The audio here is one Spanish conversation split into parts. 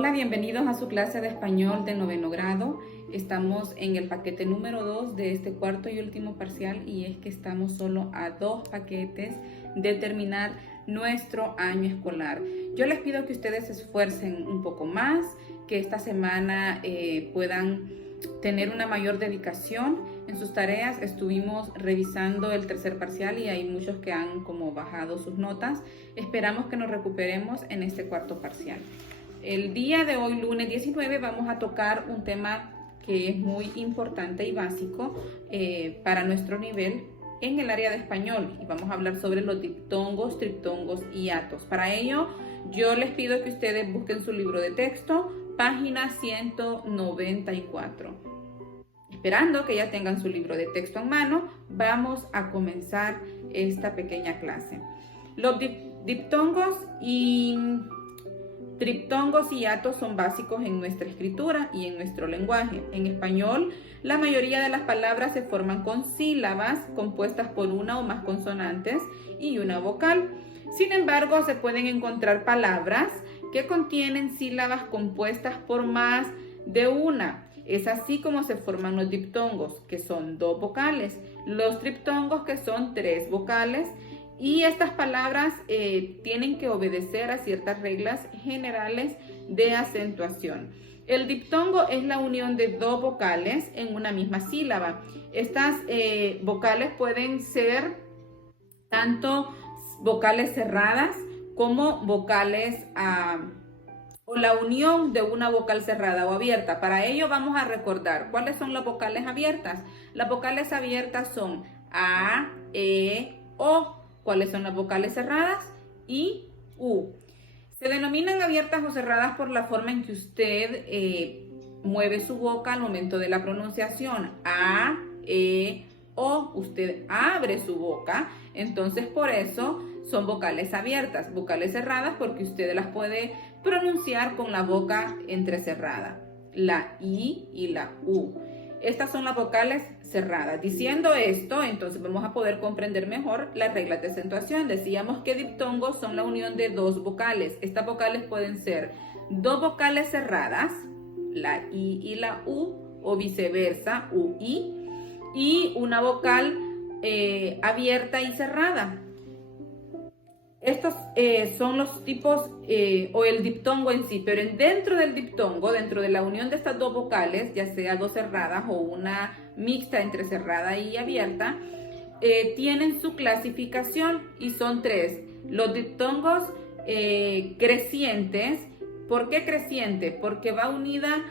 Hola, bienvenidos a su clase de español de noveno grado. Estamos en el paquete número 2 de este cuarto y último parcial y es que estamos solo a 2 paquetes de terminar nuestro año escolar. Yo les pido que ustedes se esfuercen un poco más, que esta semana puedan tener una mayor dedicación en sus tareas. Estuvimos revisando el tercer parcial y hay muchos que han como bajado sus notas. Esperamos que nos recuperemos en este cuarto parcial. El día de hoy, lunes 19, vamos a tocar un tema que es muy importante y básico para nuestro nivel en el área de español. Y vamos a hablar sobre los diptongos, triptongos y hiatos. Para ello, yo les pido que ustedes busquen su libro de texto, página 194. Esperando que ya tengan su libro de texto en mano, vamos a comenzar esta pequeña clase. Los diptongos y triptongos y hiatos son básicos en nuestra escritura y en nuestro lenguaje. En español, la mayoría de las palabras se forman con sílabas compuestas por una o más consonantes y una vocal. Sin embargo, se pueden encontrar palabras que contienen sílabas compuestas por más de una. Es así como se forman los diptongos, que son 2 vocales, los triptongos, que son 3 vocales, y estas palabras tienen que obedecer a ciertas reglas generales de acentuación. El diptongo es la unión de 2 vocales en una misma sílaba. Estas vocales pueden ser tanto vocales cerradas como vocales o la unión de una vocal cerrada o abierta. Para ello vamos a recordar cuáles son las vocales abiertas. Las vocales abiertas son A, E, O. ¿Cuáles son las vocales cerradas? I, U. Se denominan abiertas o cerradas por la forma en que usted mueve su boca al momento de la pronunciación. A, E, O. Usted abre su boca, entonces por eso son vocales abiertas. Vocales cerradas porque usted las puede pronunciar con la boca entrecerrada. La I y la U. Estas son las vocales cerradas. Diciendo esto, entonces vamos a poder comprender mejor las reglas de acentuación. Decíamos que diptongos son la unión de 2 vocales. Estas vocales pueden ser 2 vocales cerradas, la I y la U, o viceversa, U, I, y una vocal abierta y cerrada. Estos son los tipos o el diptongo en sí, pero dentro del diptongo, dentro de la unión de estas 2 vocales, ya sea 2 cerradas o una mixta entre cerrada y abierta, tienen su clasificación y son 3. Los diptongos crecientes. ¿Por qué creciente? Porque va unida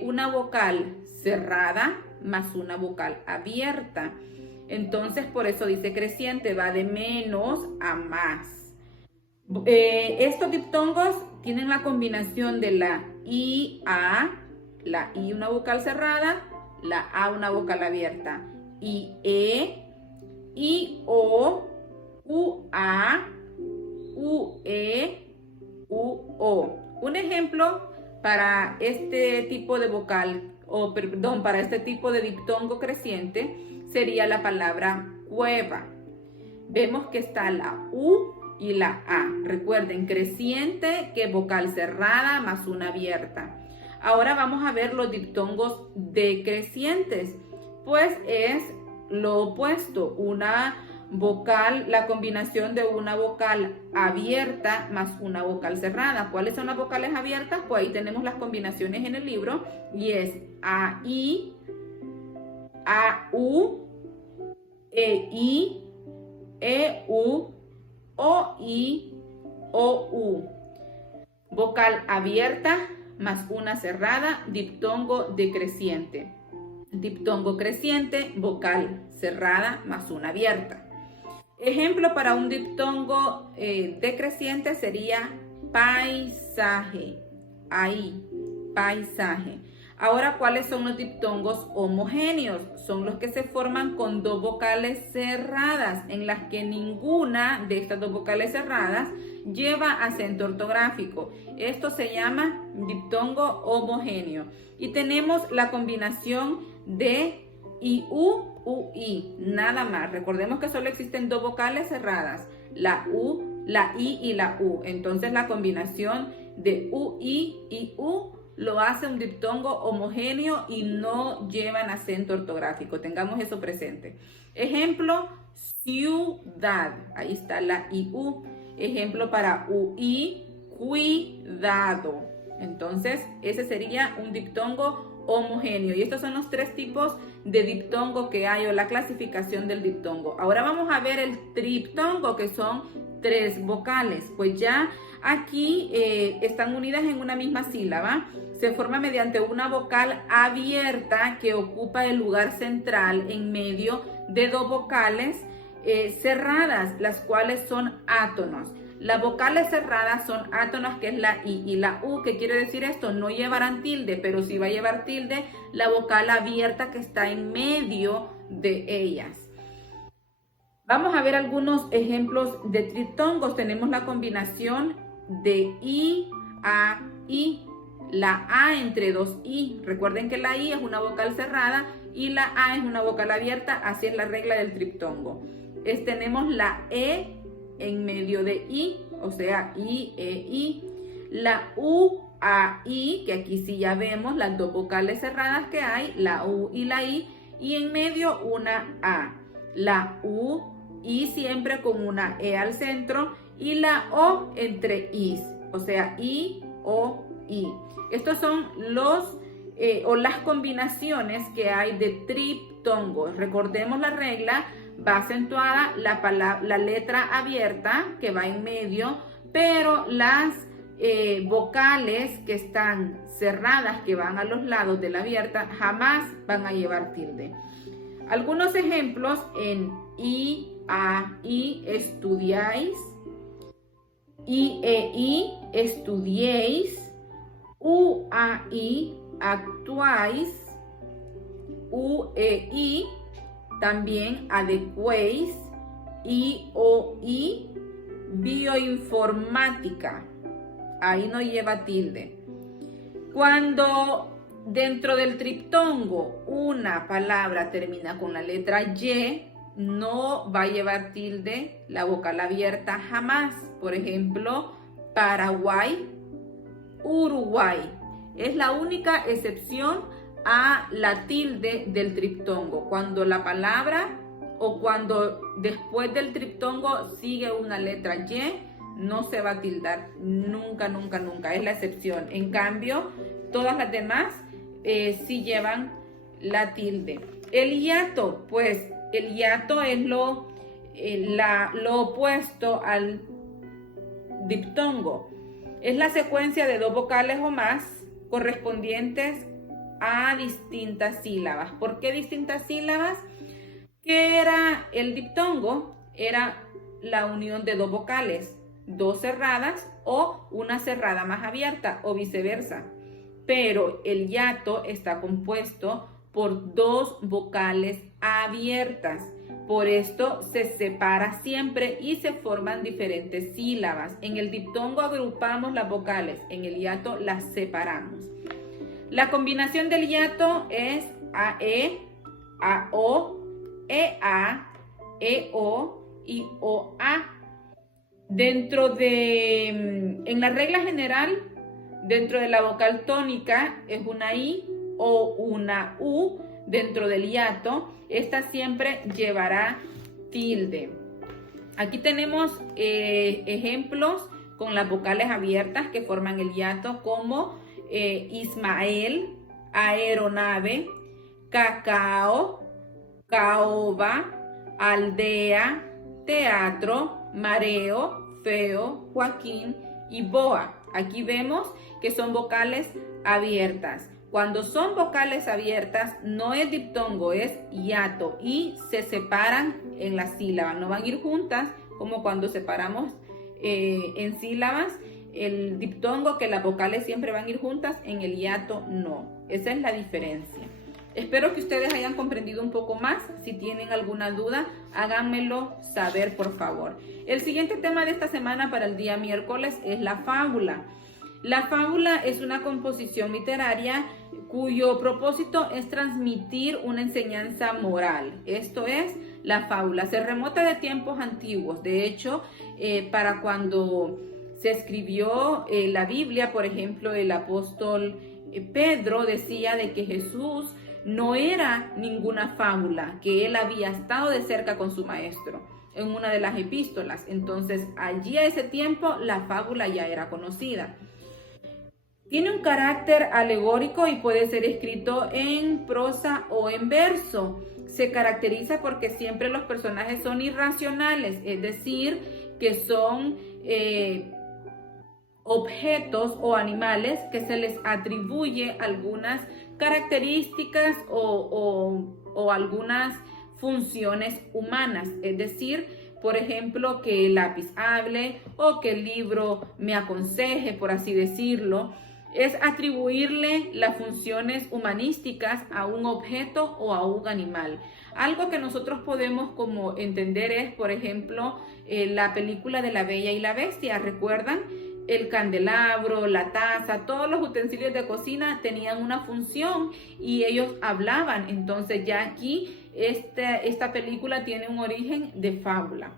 una vocal cerrada más una vocal abierta. Entonces, por eso dice creciente, va de menos a más. Estos diptongos tienen la combinación de la I, A, la I una vocal cerrada, la A una vocal abierta, I, E, I, O, U, A, U, E, U, O. Un ejemplo para este tipo de vocal, para este tipo de diptongo creciente, sería la palabra cueva. Vemos que está la U y la A. Recuerden, creciente, que vocal cerrada más una abierta. Ahora vamos a ver los diptongos decrecientes. Pues es lo opuesto, una vocal, la combinación de una vocal abierta más una vocal cerrada. ¿Cuáles son las vocales abiertas? Pues ahí tenemos las combinaciones en el libro y es AI, AU, EI, EU, OI, OU. Vocal abierta más una cerrada, diptongo decreciente. Diptongo creciente, vocal cerrada más una abierta. Ejemplo para un diptongo decreciente sería paisaje. Ahí, paisaje. Ahora, ¿cuáles son los diptongos homogéneos? Son los que se forman con 2 vocales cerradas, en las que ninguna de estas 2 vocales cerradas lleva acento ortográfico. Esto se llama diptongo homogéneo. Y tenemos la combinación de IU, UI, nada más. Recordemos que solo existen 2 vocales cerradas, la U la I y la U. Entonces la combinación de UI y U lo hace un diptongo homogéneo y no llevan acento ortográfico. Tengamos eso presente. Ejemplo, ciudad. Ahí está la IU. Ejemplo para UI, cuidado. Entonces, ese sería un diptongo homogéneo. Y estos son los 3 tipos de diptongo que hay, o la clasificación del diptongo. Ahora vamos a ver el triptongo, que son 3 vocales. Pues ya aquí están unidas en una misma sílaba. Se forma mediante una vocal abierta que ocupa el lugar central en medio de 2 vocales cerradas, las cuales son átonos. Las vocales cerradas son átonos, que es la I y la U. ¿Qué quiere decir esto? No llevarán tilde, pero sí va a llevar tilde la vocal abierta que está en medio de ellas. Vamos a ver algunos ejemplos de triptongos. Tenemos la combinación de I, A, I. La A entre 2 I. Recuerden que la I es una vocal cerrada y la A es una vocal abierta. Así es la regla del triptongo. Tenemos la E en medio de I, o sea, I, E, I. La U, A, I, que aquí sí ya vemos las 2 vocales cerradas que hay, la U y la I. Y en medio una A. La U, I siempre con una E al centro. Y la O entre Is, o sea, I, O, I. Estos son los o las combinaciones que hay de triptongos. Recordemos la regla: va acentuada la letra abierta que va en medio, pero las vocales que están cerradas, que van a los lados de la abierta, jamás van a llevar tilde. Algunos ejemplos en I, A, I, estudiáis. I, E, I, estudiéis. U, A, I, actuáis. U, E, I, también adecuéis. I, O, I, bioinformática. Ahí no lleva tilde. Cuando dentro del triptongo una palabra termina con la letra Y, no va a llevar tilde la vocal abierta jamás. Por ejemplo, Paraguay, Uruguay. Es la única excepción a la tilde del triptongo. Cuando la palabra o cuando después del triptongo sigue una letra Y, no se va a tildar. Nunca, nunca, nunca. Es la excepción. En cambio, todas las demás sí llevan la tilde. El hiato, pues el hiato es lo opuesto al diptongo. Es la secuencia de 2 vocales o más correspondientes a distintas sílabas. ¿Por qué distintas sílabas? ¿Qué era el diptongo? Era la unión de 2 vocales, 2 cerradas o una cerrada más abierta o viceversa. Pero el hiato está compuesto por 2 vocales abiertas. Por esto se separa siempre y se forman diferentes sílabas. En el diptongo agrupamos las vocales, en el hiato las separamos. La combinación del hiato es AE, AO, EA, EO y OA. En la regla general, dentro de la vocal tónica es una I o una U. Dentro del hiato, esta siempre llevará tilde. Aquí tenemos ejemplos con las vocales abiertas que forman el hiato, como Ismael, aeronave, cacao, caoba, aldea, teatro, mareo, feo, Joaquín y boa. Aquí vemos que son vocales abiertas. Cuando son vocales abiertas no es diptongo, es hiato y se separan en las sílabas. No van a ir juntas como cuando separamos en sílabas el diptongo, que las vocales siempre van a ir juntas, en el hiato no. Esa es la diferencia. Espero que ustedes hayan comprendido un poco más. Si tienen alguna duda, háganmelo saber, por favor. El siguiente tema de esta semana para el día miércoles es la fábula. La fábula es una composición literaria cuyo propósito es transmitir una enseñanza moral. Esto es, la fábula? Se remonta de tiempos antiguos. De hecho, para cuando se escribió la Biblia, por ejemplo, el apóstol Pedro decía de que Jesús no era ninguna fábula, que él había estado de cerca con su maestro en una de las epístolas. Entonces, allí a ese tiempo la fábula ya era conocida. Tiene un carácter alegórico y puede ser escrito en prosa o en verso. Se caracteriza porque siempre los personajes son irracionales, es decir, que son objetos o animales que se les atribuye algunas características o algunas funciones humanas, es decir, por ejemplo, que el lápiz hable o que el libro me aconseje, por así decirlo. Es atribuirle las funciones humanísticas a un objeto o a un animal. Algo que nosotros podemos como entender es, por ejemplo, la película de La Bella y la Bestia. ¿Recuerdan? El candelabro, la taza, todos los utensilios de cocina tenían una función y ellos hablaban. Entonces ya aquí esta película tiene un origen de fábula.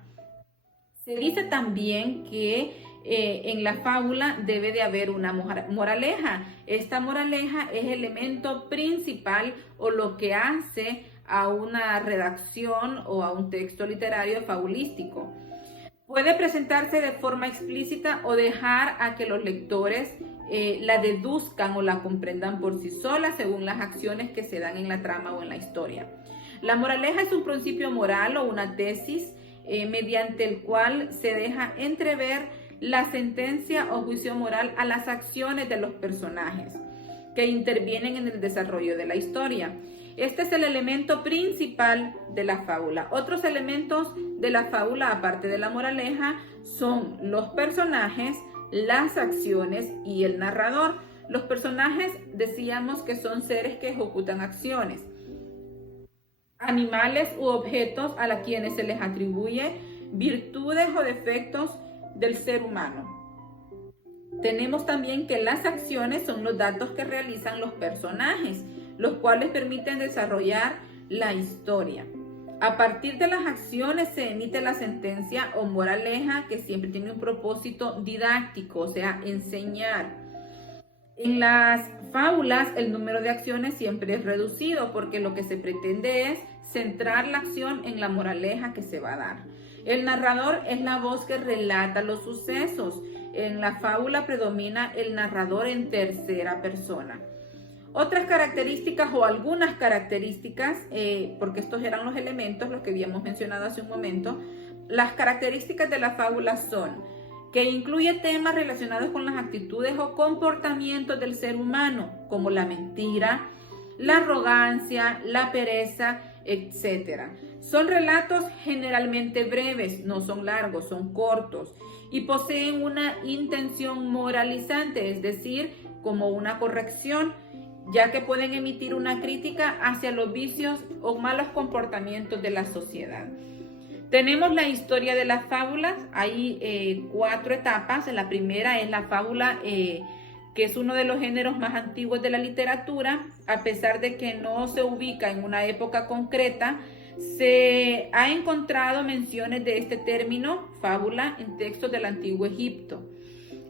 Se dice también que en la fábula debe de haber una moraleja. Esta moraleja es el elemento principal o lo que hace a una redacción o a un texto literario fabulístico. Puede presentarse de forma explícita o dejar a que los lectores la deduzcan o la comprendan por sí sola según las acciones que se dan en la trama o en la historia. La moraleja es un principio moral o una tesis mediante el cual se deja entrever la sentencia o juicio moral a las acciones de los personajes que intervienen en el desarrollo de la historia. Este es el elemento principal de la fábula. Otros elementos de la fábula, aparte de la moraleja, son los personajes, las acciones y el narrador. Los personajes decíamos que son seres que ejecutan acciones, animales u objetos a los quienes se les atribuye virtudes o defectos del ser humano. Tenemos también que las acciones son los datos que realizan los personajes, los cuales permiten desarrollar la historia. A partir de las acciones se emite la sentencia o moraleja, que siempre tiene un propósito didáctico, o sea, enseñar. En las fábulas el número de acciones siempre es reducido porque lo que se pretende es centrar la acción en la moraleja que se va a dar. El narrador es la voz que relata los sucesos. En la fábula predomina el narrador en tercera persona. Otras características o algunas características, porque estos eran los elementos, los que habíamos mencionado hace un momento, las características de la fábula son que incluye temas relacionados con las actitudes o comportamientos del ser humano, como la mentira, la arrogancia, la pereza, etc. Son relatos generalmente breves, no son largos, son cortos y poseen una intención moralizante, es decir, como una corrección, ya que pueden emitir una crítica hacia los vicios o malos comportamientos de la sociedad. Tenemos la historia de las fábulas, hay 4 etapas. La primera es la fábula, que es uno de los géneros más antiguos de la literatura. A pesar de que no se ubica en una época concreta, se ha encontrado menciones de este término, fábula, en textos del Antiguo Egipto.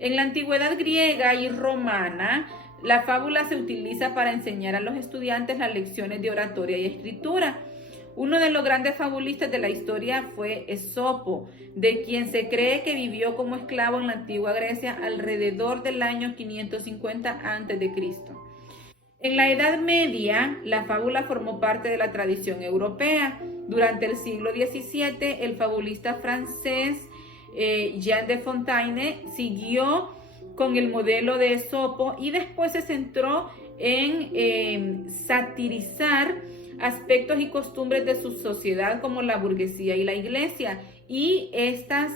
En la antigüedad griega y romana, la fábula se utiliza para enseñar a los estudiantes las lecciones de oratoria y escritura. Uno de los grandes fabulistas de la historia fue Esopo, de quien se cree que vivió como esclavo en la antigua Grecia alrededor del año 550 a.C. En la Edad Media, la fábula formó parte de la tradición europea. Durante el siglo XVII, el fabulista francés Jean de Fontaine siguió con el modelo de Esopo y después se centró en satirizar aspectos y costumbres de su sociedad como la burguesía y la iglesia y estas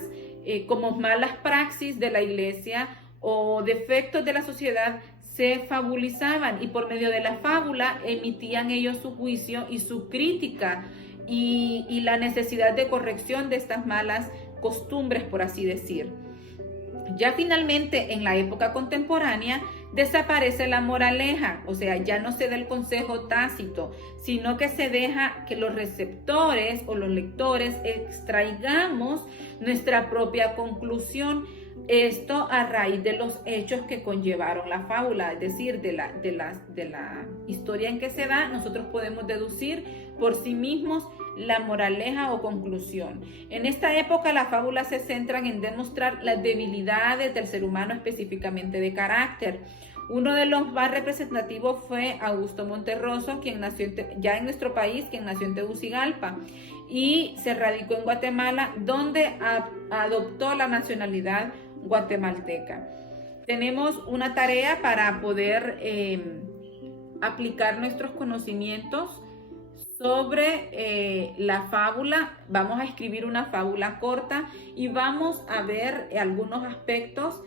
como malas praxis de la iglesia o defectos de la sociedad se fabulizaban y por medio de la fábula emitían ellos su juicio y su crítica y la necesidad de corrección de estas malas costumbres, por así decir. Ya finalmente en la época contemporánea desaparece la moraleja, o sea, ya no se da el consejo tácito, sino que se deja que los receptores o los lectores extraigamos nuestra propia conclusión. Esto a raíz de los hechos que conllevaron la fábula, es decir, de la historia en que se da, nosotros podemos deducir por sí mismos la moraleja o conclusión. En esta época las fábulas se centran en demostrar las debilidades del ser humano, específicamente de carácter. Uno de los más representativos fue Augusto Monterroso, quien nació ya en nuestro país, quien nació en Tegucigalpa y se radicó en Guatemala, donde adoptó la nacionalidad guatemalteca. Tenemos una tarea para poder aplicar nuestros conocimientos sobre la fábula. Vamos a escribir una fábula corta y vamos a ver algunos aspectos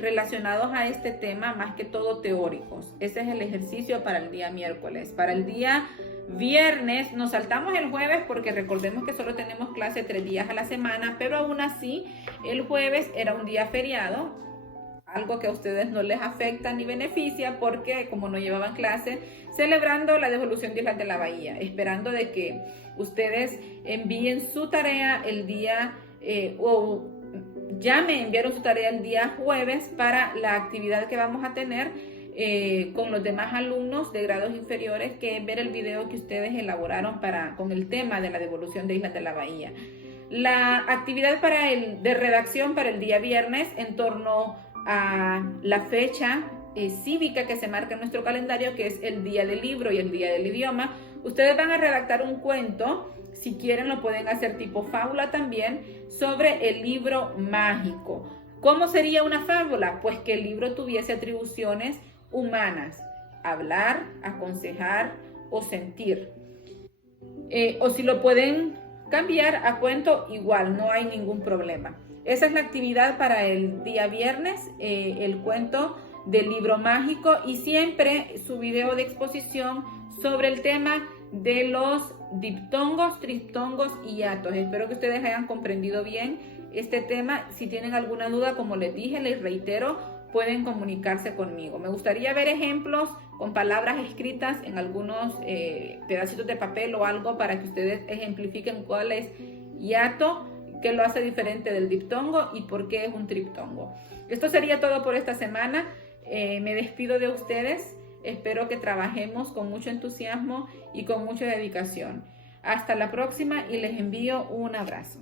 relacionados a este tema, más que todo teóricos. Ese es el ejercicio para el día miércoles. Para el día viernes nos saltamos el jueves porque recordemos que solo tenemos clase 3 días a la semana, pero aún así el jueves era un día feriado, algo que a ustedes no les afecta ni beneficia porque como no llevaban clase, celebrando la devolución de Islas de la Bahía, esperando de que ustedes envíen su tarea el día o ya me enviaron su tarea el día jueves para la actividad que vamos a tener con los demás alumnos de grados inferiores, que es ver el video que ustedes elaboraron con el tema de la devolución de Islas de la Bahía. La actividad de redacción para el día viernes en torno a la fecha cívica que se marca en nuestro calendario, que es el día del libro y el día del idioma. Ustedes van a redactar un cuento, si quieren lo pueden hacer tipo fábula también, sobre el libro mágico. ¿Cómo sería una fábula? Pues que el libro tuviese atribuciones humanas: hablar, aconsejar o sentir. O si lo pueden cambiar a cuento, igual, no hay ningún problema. Esa es la actividad para el día viernes, el cuento del libro mágico, y siempre su video de exposición sobre el tema de los diptongos, triptongos y hiatos. Espero que ustedes hayan comprendido bien este tema. Si tienen alguna duda, como les dije, les reitero, pueden comunicarse conmigo. Me gustaría ver ejemplos con palabras escritas en algunos pedacitos de papel o algo para que ustedes ejemplifiquen cuál es hiato, qué lo hace diferente del diptongo y por qué es un triptongo. Esto sería todo por esta semana. Me despido de ustedes. Espero que trabajemos con mucho entusiasmo y con mucha dedicación. Hasta la próxima y les envío un abrazo.